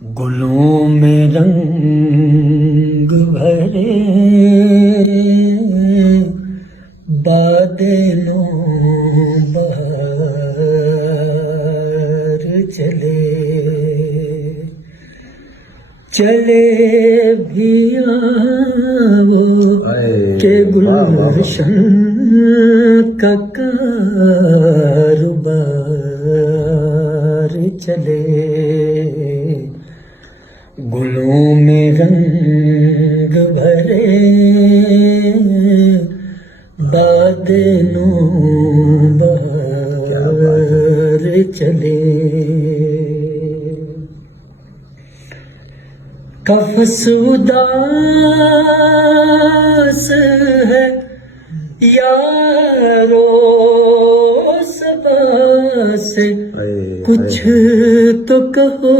گلوں میں رنگ بھرے باد نو بہار چلے چلے بھی آؤ کہ گلشن کا کاروبار چلے گلوں میں رنگ بھرے باد نو بہار چلے قفس اداس ہے یارو صبا سے کچھ تو کہو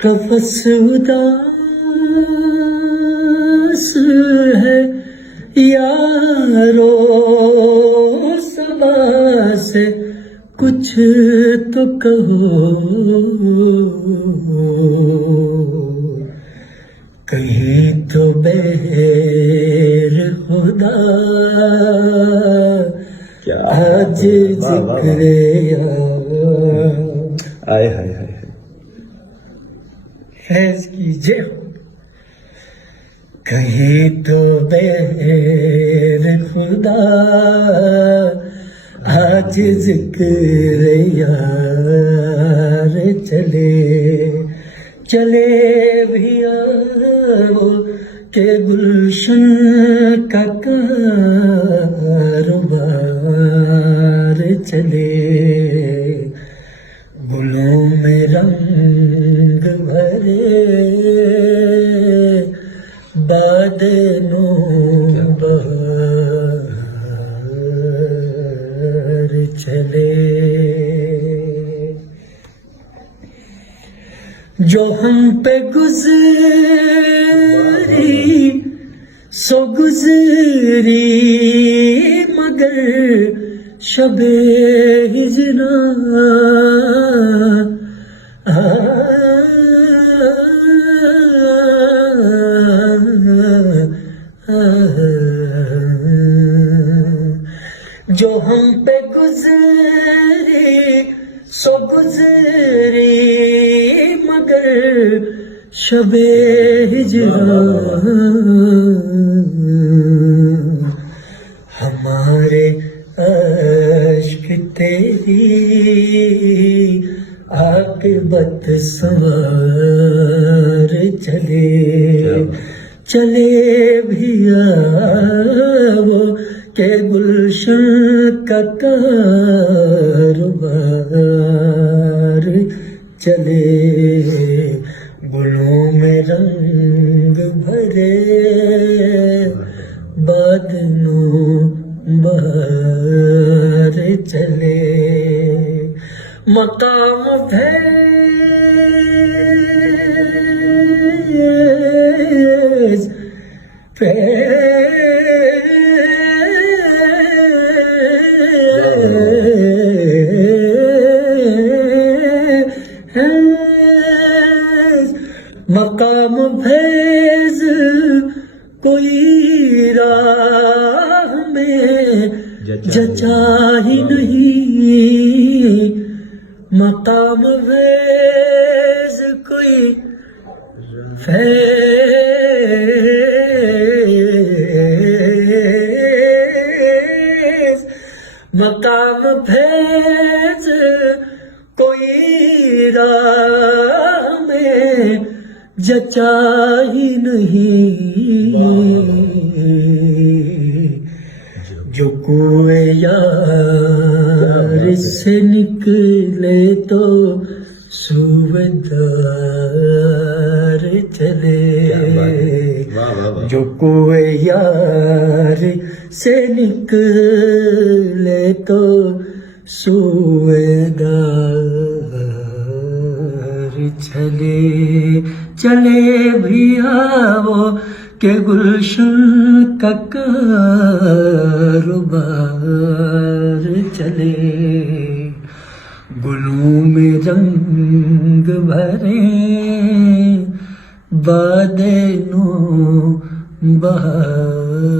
قفس اداس ہے یارو صبا سے کچھ تو کہو کہیں تو بیر خدا آج ذکر آئے ہائے ہائے فیض کیجئے کہیں تو بیر خدا آج ذکر یار چلے چلے بھی آؤ کہ گلشن کا کاروبار چلے گلوں میں رنگ بھرے باد نو بہار چلے جو ہم پہ گزری سو گزری مگر شب ہجرا جو ہم پہ گزری سو گزری مگر شب ہجران ہمارے عشق تیری عاقبت سوار چلے چلے بھی آؤ کہ گلشن کا کاروبار چلے گلوں میں رنگ بھرے باد نو بہار چلے مقام فیض مقام فیض کوئی راہ میں جچا ہی نہیں مقام فیض کوئی فیض مقام فیض کوئی راہ میں جچا ہی نہیں جو کوئے یار سے نکلے تو صوبیدار چلے جو کوئے یار سے نکلے تو صوبیدار چلے چلے بھی آؤ کہ گلشن کا کاروبار چلے گلوں میں رنگ بھرے باد نو بہار